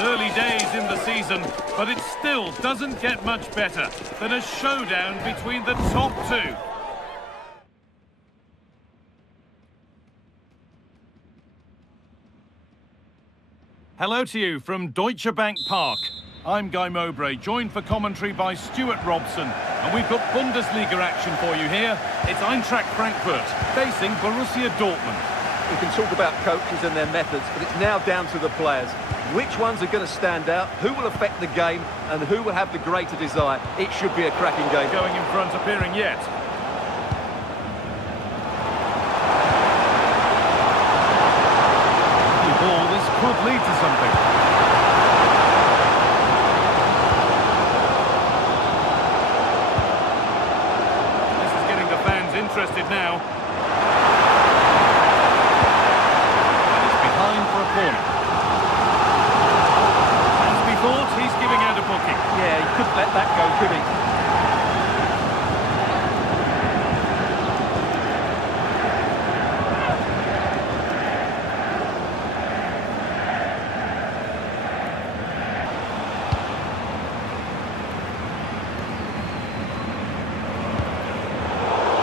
early days in the season, but it still doesn't get much better than a showdown between the top two. Hello to you from Deutsche Bank Park. I'm Guy Mowbray, joined for commentary by Stuart Robson. And we've got Bundesliga action for you here. It's Eintracht Frankfurt facing Borussia Dortmund. We can talk about coaches and their methods, but it's now down to the players. Which ones are going to stand out, who will affect the game, and who will have the greater desire? It should be a cracking game. Going in front, appearing yet. The ball, this could lead to something. This is getting the fans interested now. And it's behind for a corner. He's giving out a booking. Yeah, he couldn't let that go, could he?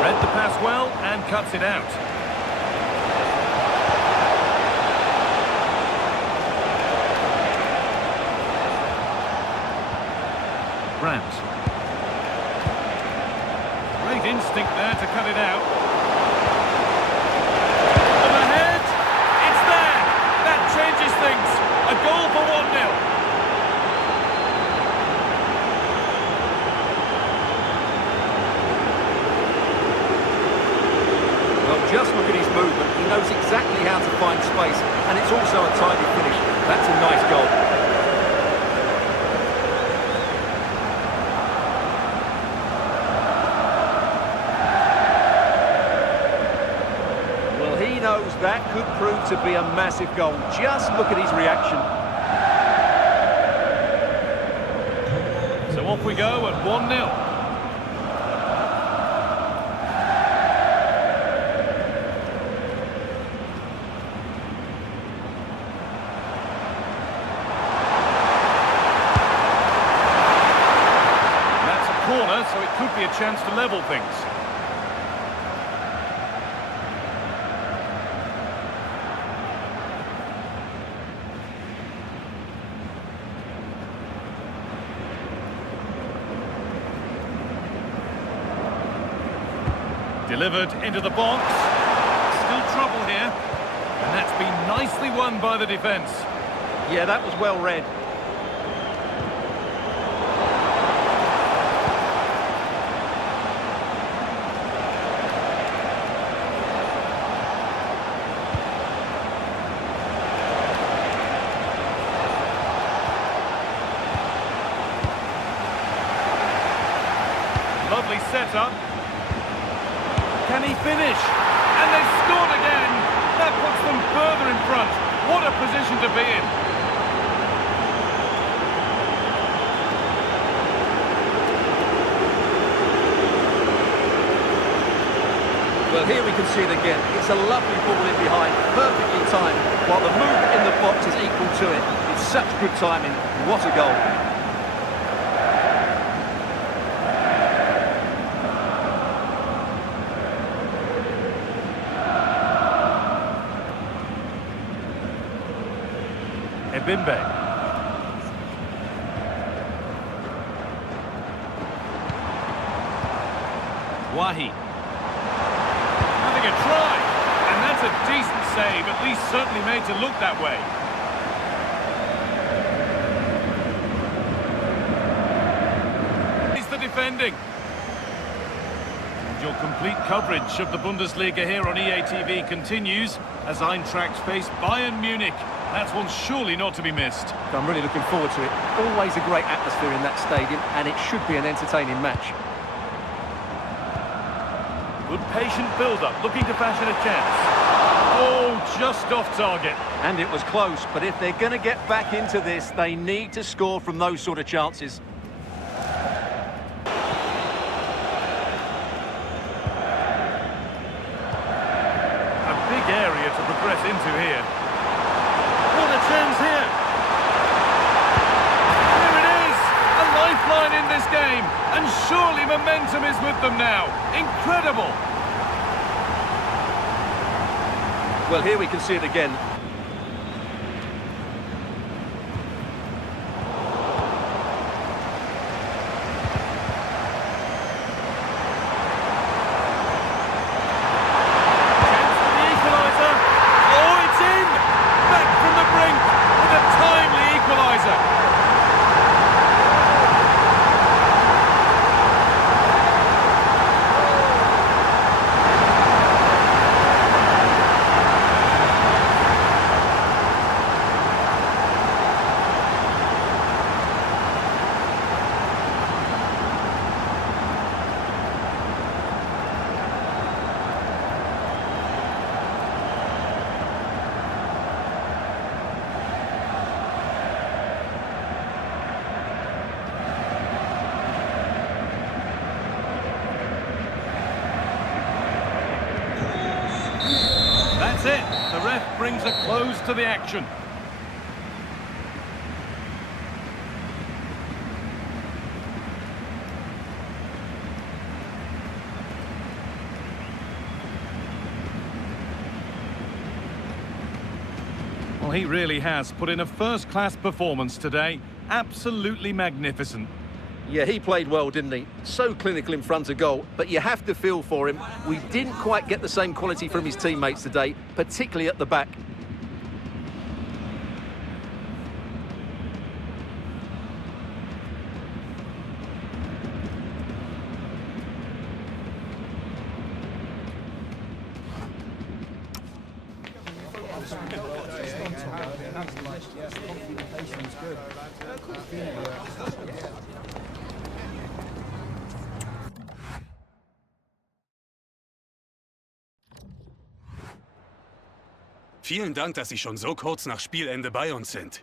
Read the pass well and cuts it out. Brandt. Great instinct there to cut it out. Overhead! It's there! That changes things. A goal for 1-0. Well, just look at his movement. He knows exactly how to find space, and it's also a tidy finish. That's a nice goal. That could prove to be a massive goal. Just look at his reaction. So off we go at 1-0. That's a corner, so it could be a chance to level things. Delivered into the box. Still trouble here. And that's been nicely won by the defence. Yeah, that was well read. Lovely setup. Can he finish? And they've scored again! That puts them further in front. What a position to be in. Well, here we can see it again. It's a lovely ball in behind, perfectly timed, while the movement in the box is equal to it. It's such good timing. What a goal. Bimbe. Wahi. Having a try. And that's a decent save, at least certainly made to look that way. He's the defending. And your complete coverage of the Bundesliga here on EA TV continues as Eintracht face Bayern Munich. That's one surely not to be missed. I'm really looking forward to it. Always a great atmosphere in that stadium, and it should be an entertaining match. Good patient build-up, looking to fashion a chance. Oh, just off target. And it was close, but if they're going to get back into this, they need to score from those sort of chances. A big area to progress into here. What a chance here! lifeline in this game, and surely momentum is with them now. Incredible! Well, here we can see it again. That's it. The ref brings a close to the action. Well, he really has put in a first-class performance today. Absolutely magnificent. Yeah, he played well, didn't he? So clinical in front of goal, but you have to feel for him. We didn't quite get the same quality from his teammates today, particularly at the back. Vielen Dank, dass Sie schon so kurz nach Spielende bei uns sind.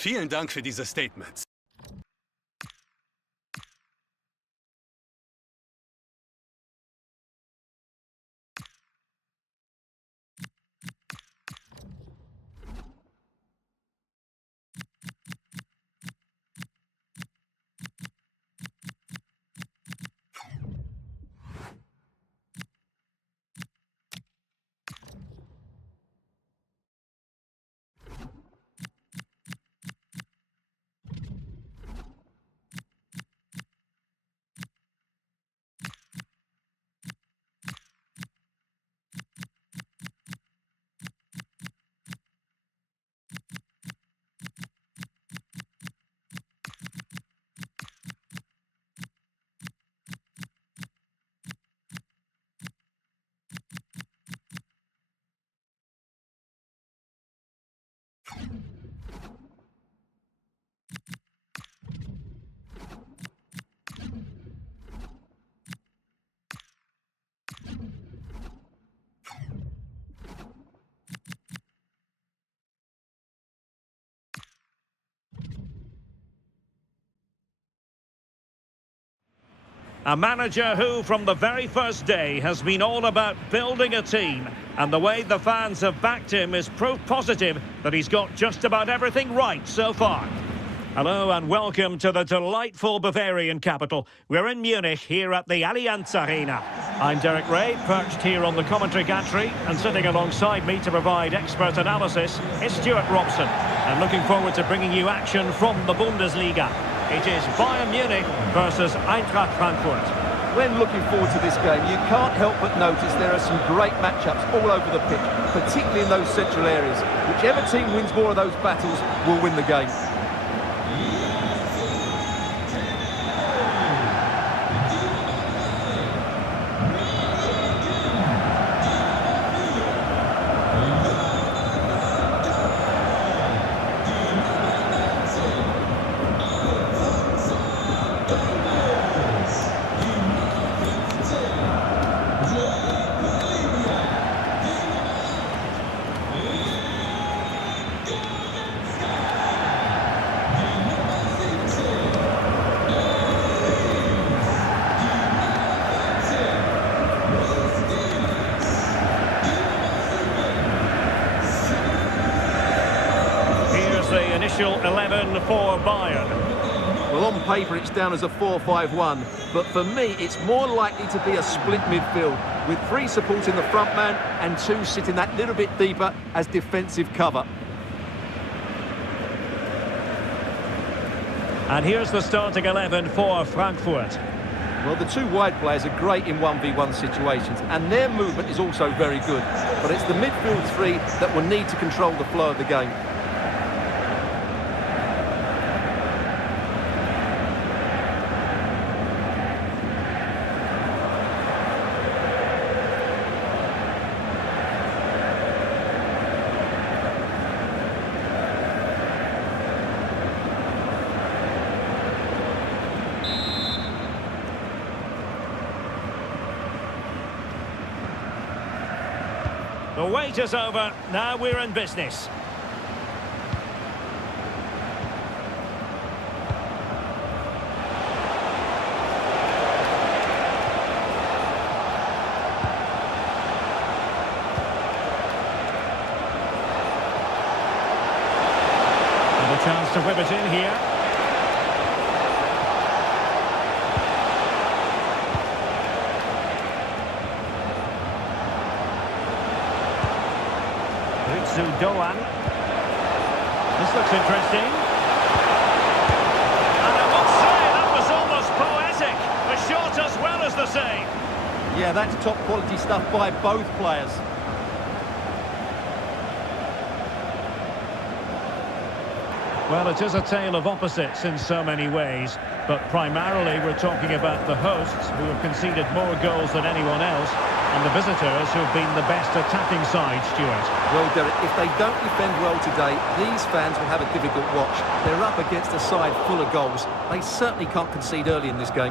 Vielen Dank für diese Statements. A manager who, from the very first day, has been all about building a team. And the way the fans have backed him is proof positive that he's got just about everything right so far. Hello and welcome to the delightful Bavarian capital. We're in Munich here at the Allianz Arena. I'm Derek Ray, perched here on the commentary gantry, and sitting alongside me to provide expert analysis is Stuart Robson. And looking forward to bringing you action from the Bundesliga. It is Bayern Munich versus Eintracht Frankfurt. When looking forward to this game, you can't help but notice there are some great matchups all over the pitch, particularly in those central areas. Whichever team wins more of those battles will win the game. the initial 11 for Bayern. Well, on paper, it's down as a 4-5-1, but for me, it's more likely to be a split midfield, with 3 supporting the front man and 2 sitting that little bit deeper as defensive cover. And here's the starting 11 for Frankfurt. Well, the 2 wide players are great in 1v1 situations, and their movement is also very good. But it's the midfield 3 that will need to control the flow of the game. The wait is over. Now we're in business. And a chance to whip it in here. Lawan. This looks interesting. And I must say, that was almost poetic. The shot as well as the save. Yeah, that's top quality stuff by both players. Well, it is a tale of opposites in so many ways, but primarily we're talking about the hosts, who have conceded more goals than anyone else, and the visitors who've been the best attacking side, Stuart. Well, Derek, if they don't defend well today, these fans will have a difficult watch. They're up against a side full of goals. They certainly can't concede early in this game.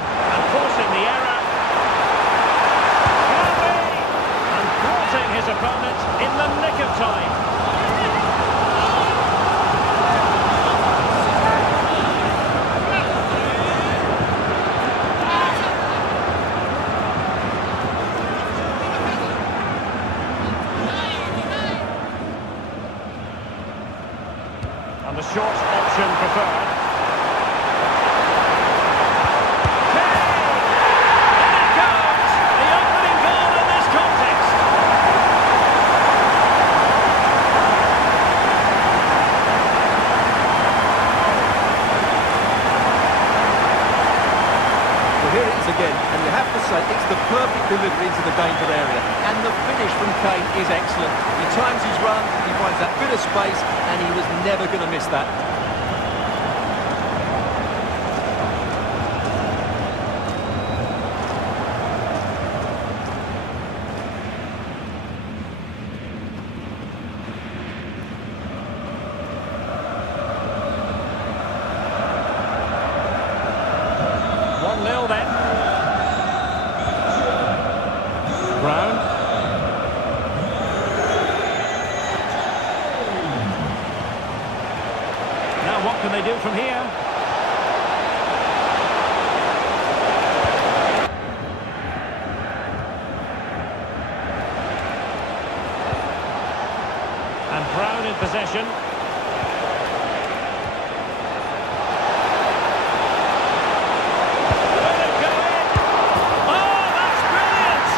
And forcing the error. And thwarting his opponent in the nick of time. The short option preferred. Hey! In it goes! The opening goal in this context. Well, here it is again, and you have to say it's the perfect delivery into the danger area. And the finish from Kane is excellent. He times his run, he finds that bit of space, and he was never going to miss that. What can they do from here? And Brown in possession. Will it go in? Oh, that's brilliant!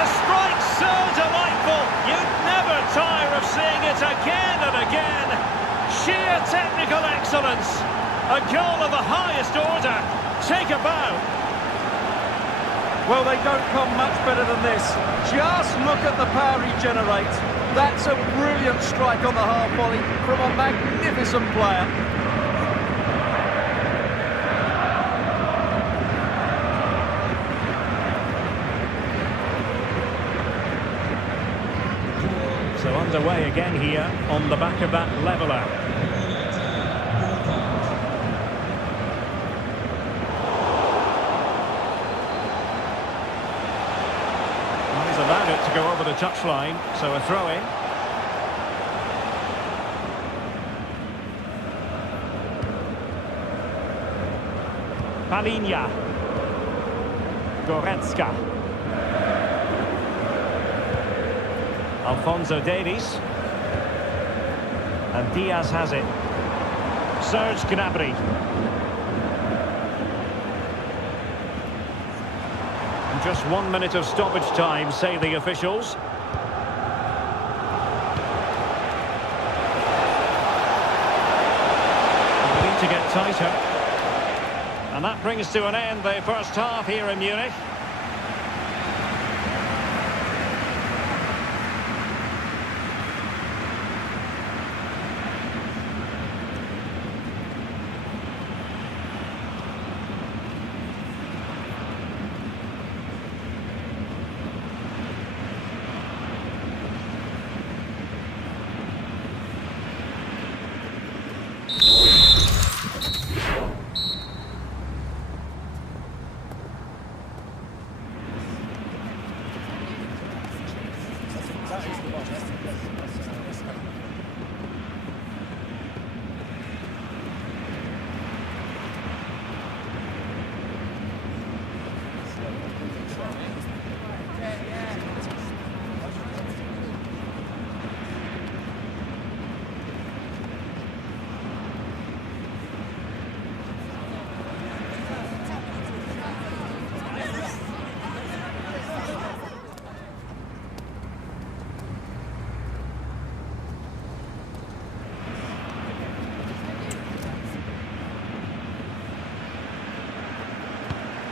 A strike so delightful. You'd never tire of seeing it again and again. Sheer technical excellence. A goal of the highest order. Take a bow. Well, they don't come much better than this. Just look at the power he generates. That's a brilliant strike on the half volley from a magnificent player. So underway again here on the back of that leveller. He's allowed it to go over the touchline, so a throw-in. Palinha. Goretzka. Alphonso Davies. And Diaz has it. Serge Gnabry. And just 1 minute of stoppage time, say the officials. We need to get tighter. And that brings to an end the first half here in Munich.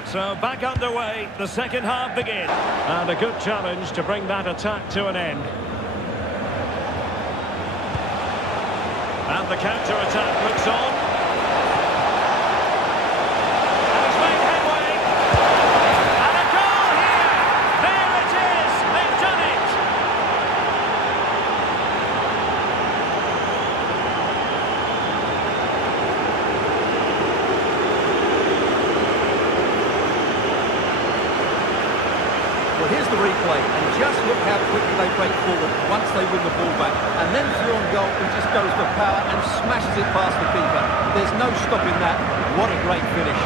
So back underway, the second half begins. And a good challenge to bring that attack to an end. And the counter-attack looks on. And he's made headway. And a goal here! There it is! They've done it! Well, here's the replay, and just look how quickly they break forward once they win the ball back. And then through on goal, he just goes for power and smashes it past the keeper. There's no stopping that. What a great finish.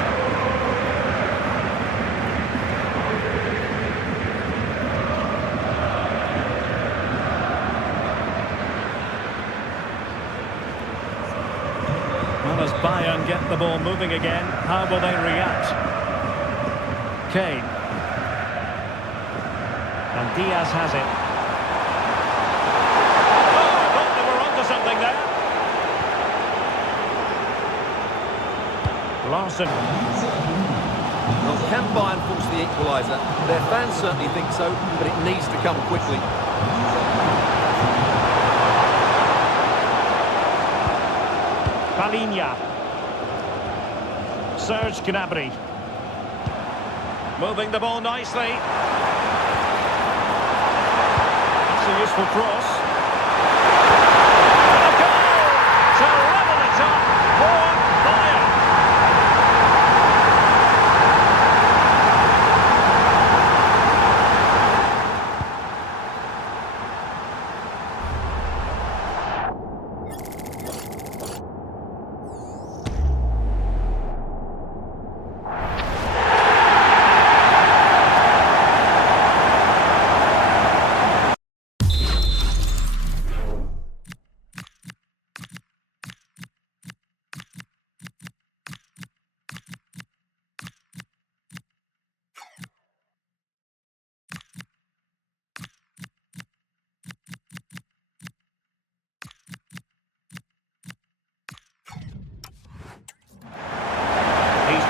Well, as Bayern get the ball moving again, how will they react? Kane. And Diaz has it. Oh, I thought they were onto something there. Larson. Well, can Bayern force the equaliser? Their fans certainly think so, but it needs to come quickly. Palinha. Serge Gnabry. Moving the ball nicely. That's a useful cross. And a goal to level it up for Bayern.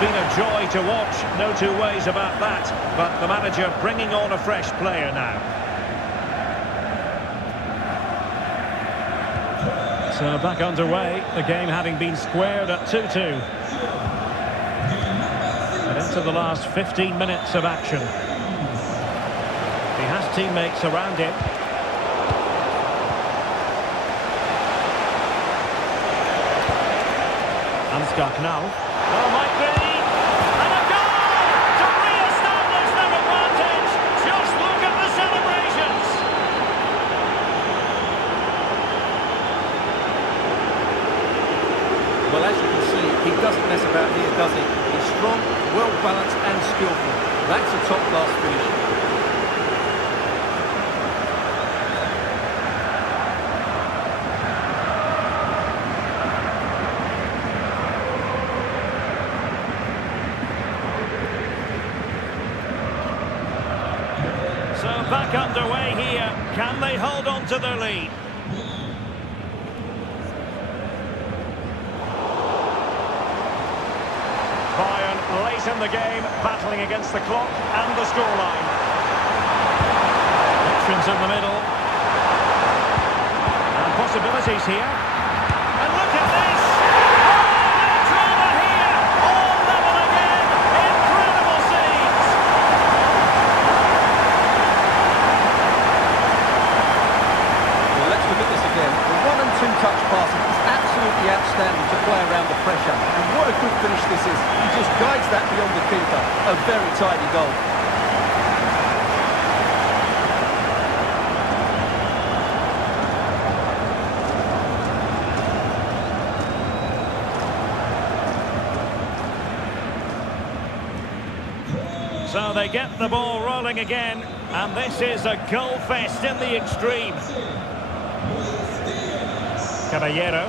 Been a joy to watch, no two ways about that, but the manager bringing on a fresh player now. So back underway, the game having been squared at 2-2. And into the last 15 minutes of action. He has teammates around him. Ansgar Knauff. Oh, might be! And a goal to re-establish their advantage! Just look at the celebrations! Well, as you can see, he doesn't mess about here, does he? He's strong, well-balanced and skillful. That's a top-class finish. they hold on to their lead. Bayern late in the game, battling against the clock and the scoreline. Options in the middle. And possibilities here. And look at this! Oh, it's over here! All level again! Incredible scenes! Well, let's look at this again. The 1- and 2-touch passing is absolutely outstanding to play around the pressure. And what a good finish this is. He just guides that beyond the keeper. A very tidy goal. So they get the ball rolling again, and this is a goal fest in the extreme. Caballero.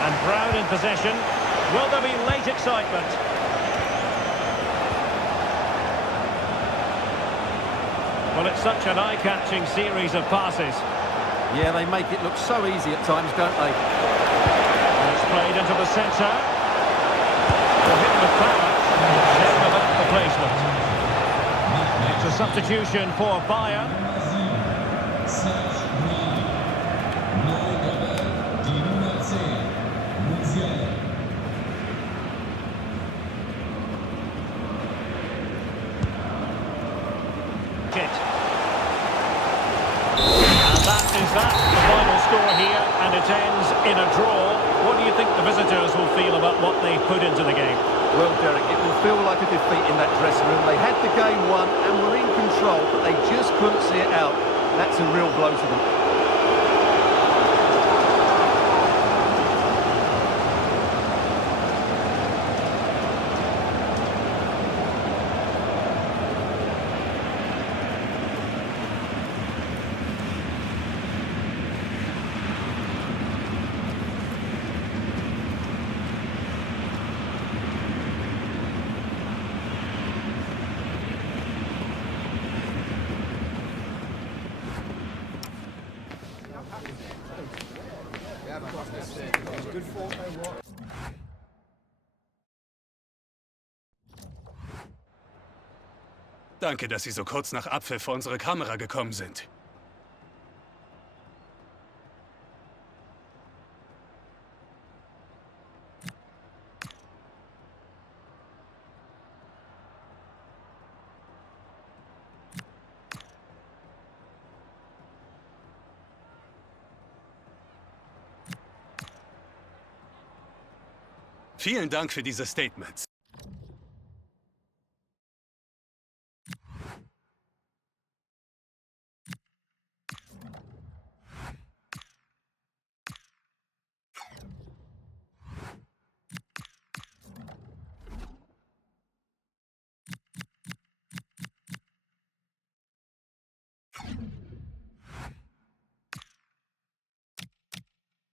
And Brown in possession. Will there be late excitement? Well, it's such an eye-catching series of passes. Yeah, they make it look so easy at times, don't they? And it's played into the centre. Hit with power. Shame about the placement. It's a substitution for Bayern. And that is the final score here, and it ends in a draw. What do you think the visitors will feel about what they put into the game? Well, Derek, it will feel like a defeat in that dressing room. They had the game won and were in control, but they just couldn't see it out. That's a real blow to them. Danke, dass Sie so kurz nach Abpfiff vor unsere Kamera gekommen sind. Vielen Dank für diese Statements.